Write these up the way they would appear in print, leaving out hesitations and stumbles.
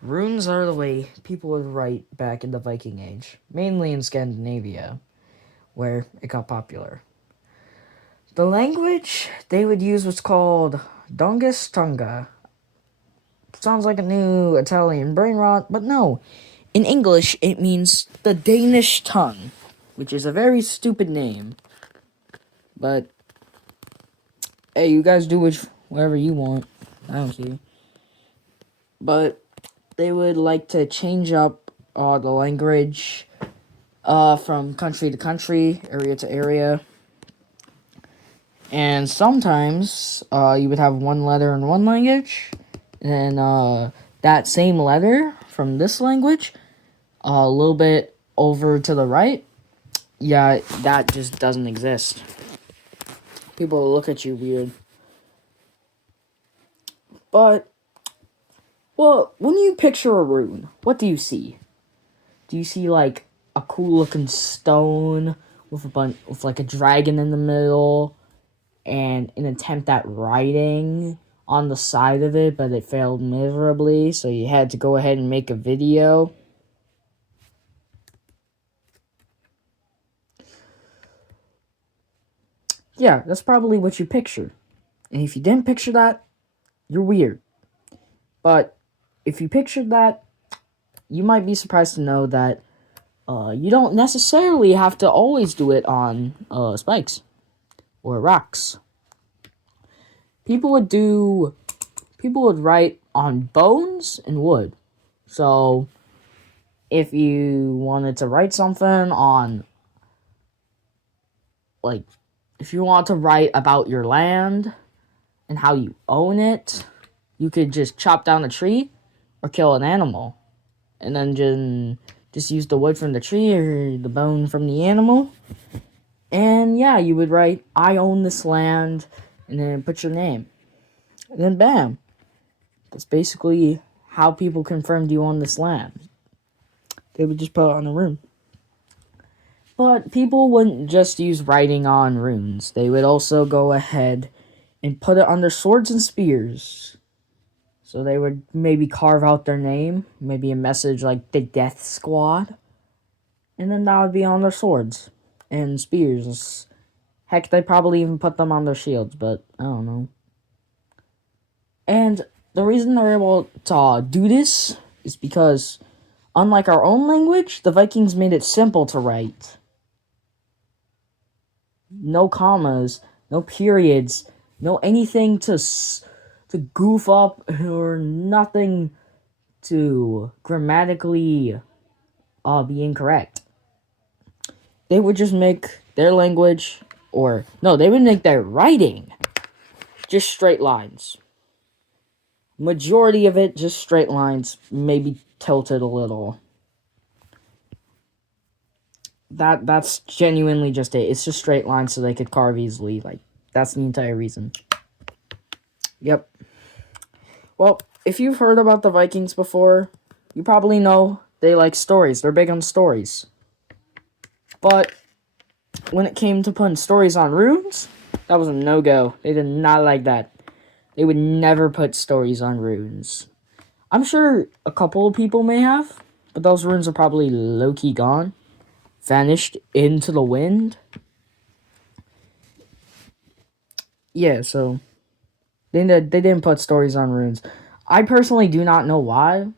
Runes are the way people would write back in the Viking Age, mainly in Scandinavia, where it got popular. The language they would use was called Dongus Tunga. Sounds like a new Italian brain rot, but no. In English, it means the Danish tongue, which is a very stupid name. But, hey, you guys do whatever you want. I don't care. But they would like to change up the language from country to country, area to area. And sometimes you would have one letter in one language, and that same letter from this language, a little bit over to the right, yeah, that just doesn't exist. People will look at you weird. But, well, when you picture a rune, what do you see? Do you see, like, a cool-looking stone with like, a dragon in the middle, and an attempt at writing on the side of it, but it failed miserably, so you had to go ahead and make a video? Yeah, that's probably what you pictured. And if you didn't picture that, you're weird. But if you pictured that, you might be surprised to know that you don't necessarily have to always do it on spikes or rocks. People would write on bones and wood. So if you wanted to write something on, like, if you want to write about your land and how you own it, you could just chop down a tree or kill an animal, and then just use the wood from the tree or the bone from the animal. And yeah, you would write, I own this land, and then put your name. And then bam. That's basically how people confirmed you own this land. They would just put it on a rune. But people wouldn't just use writing on runes. They would also go ahead and put it on their swords and spears. So they would maybe carve out their name, maybe a message like the Death Squad, and then that would be on their swords and spears. Heck, they probably even put them on their shields, but I don't know. And the reason they're able to do this is because, unlike our own language, the Vikings made it simple to write. No commas, no periods, no anything to goof up, or nothing to grammatically be incorrect. They would just make their language, or no, they would make their writing just straight lines. Majority of it just straight lines, maybe tilted a little. That's genuinely just it. It's just straight lines so they could carve easily. Like, that's the entire reason. Yep. Well, if you've heard about the Vikings before, you probably know they like stories. They're big on stories. But when it came to putting stories on runes, that was a no-go. They did not like that. They would never put stories on runes. I'm sure a couple of people may have, but those runes are probably low-key gone. Vanished into the wind. Yeah, so they didn't put stories on runes. I personally do not know why.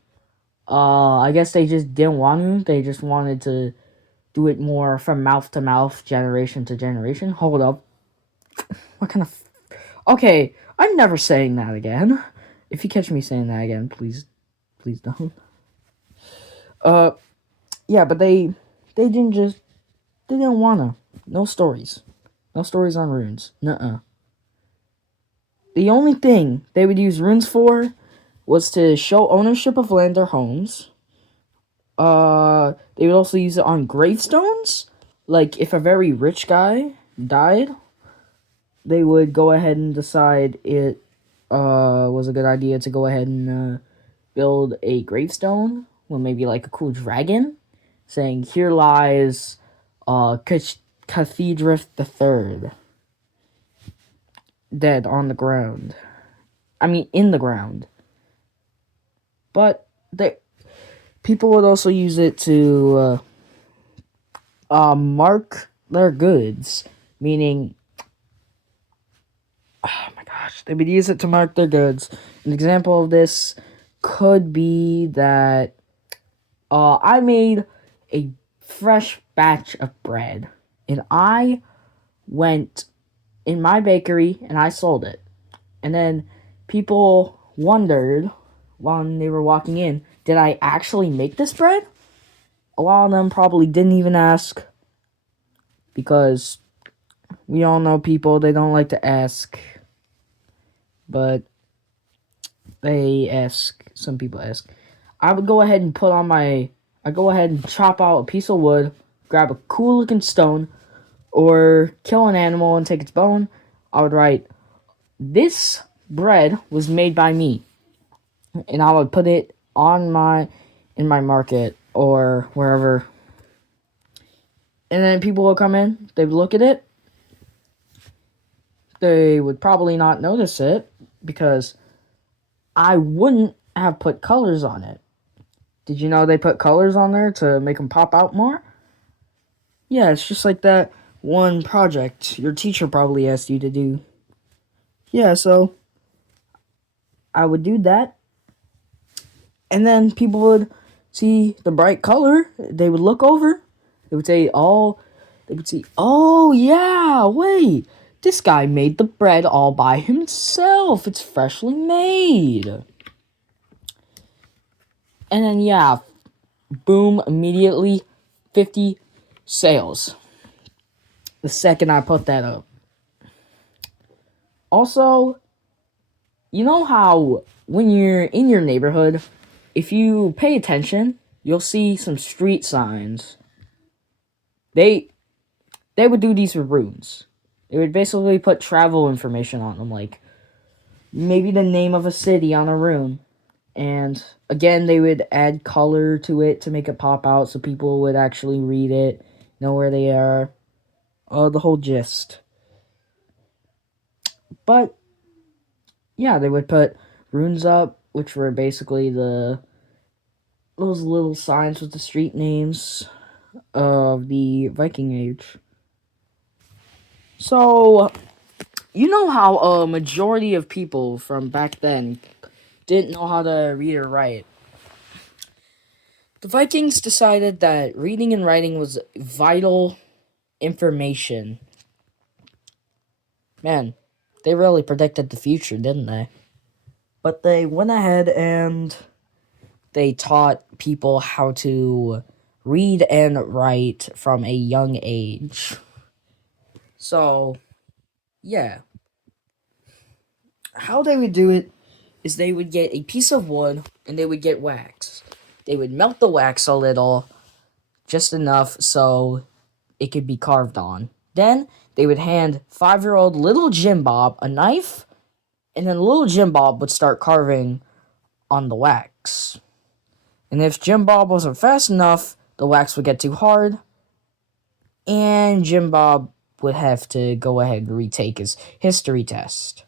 I guess they just didn't want to. They just wanted to do it more from mouth to mouth, generation to generation. Hold up. What kind of... Okay, I'm never saying that again. If you catch me saying that again, please don't. Yeah, but they didn't wanna. No stories. No stories on runes. Nuh-uh. The only thing they would use runes for was to show ownership of land or homes. They would also use it on gravestones. Like, if a very rich guy died, they would go ahead and decide it was a good idea to go ahead and build a gravestone with maybe like a cool dragon, saying, "Here lies Cathedra the Third, dead on the ground." I mean, in the ground. But they people would also use it to mark their goods, meaning, oh my gosh, they would use it to mark their goods. An example of this could be that I made a fresh batch of bread, and I went in my bakery and I sold it. And then people wondered when they were walking in, did I actually make this bread? A lot of them probably didn't even ask, because we all know people, they don't like to ask. But they ask, some people ask. I would go ahead and I go ahead and chop out a piece of wood, grab a cool looking stone, or kill an animal and take its bone. I would write, "This bread was made by me," and I would put it on in my market or wherever. And then people would come in, they would look at it. They would probably not notice it because I wouldn't have put colors on it. Did you know they put colors on there to make them pop out more? Yeah, it's just like that one project your teacher probably asked you to do. Yeah, so I would do that. And then people would see the bright color. They would look over. They would say, oh, yeah, wait. This guy made the bread all by himself. It's freshly made. And then, yeah, boom, immediately 50 sales the second I put that up. Also, you know how when you're in your neighborhood, if you pay attention, you'll see some street signs. They would do these with runes. They would basically put travel information on them, like maybe the name of a city on a rune. And again, they would add color to it to make it pop out so people would actually read it, know where they are. The whole gist. But yeah, they would put runes up, which were basically those little signs with the street names of the Viking Age. So, you know how a majority of people from back then didn't know how to read or write. The Vikings decided that reading and writing was vital information. Man, they really predicted the future, didn't they? But they went ahead and they taught people how to read and write from a young age. So, yeah. How they would do it is they would get a piece of wood and they would get wax. They would melt the wax a little, just enough so it could be carved on. Then they would hand 5-year-old little Jim Bob a knife, and then little Jim Bob would start carving on the wax. And if Jim Bob wasn't fast enough, the wax would get too hard, and Jim Bob would have to go ahead and retake his history test.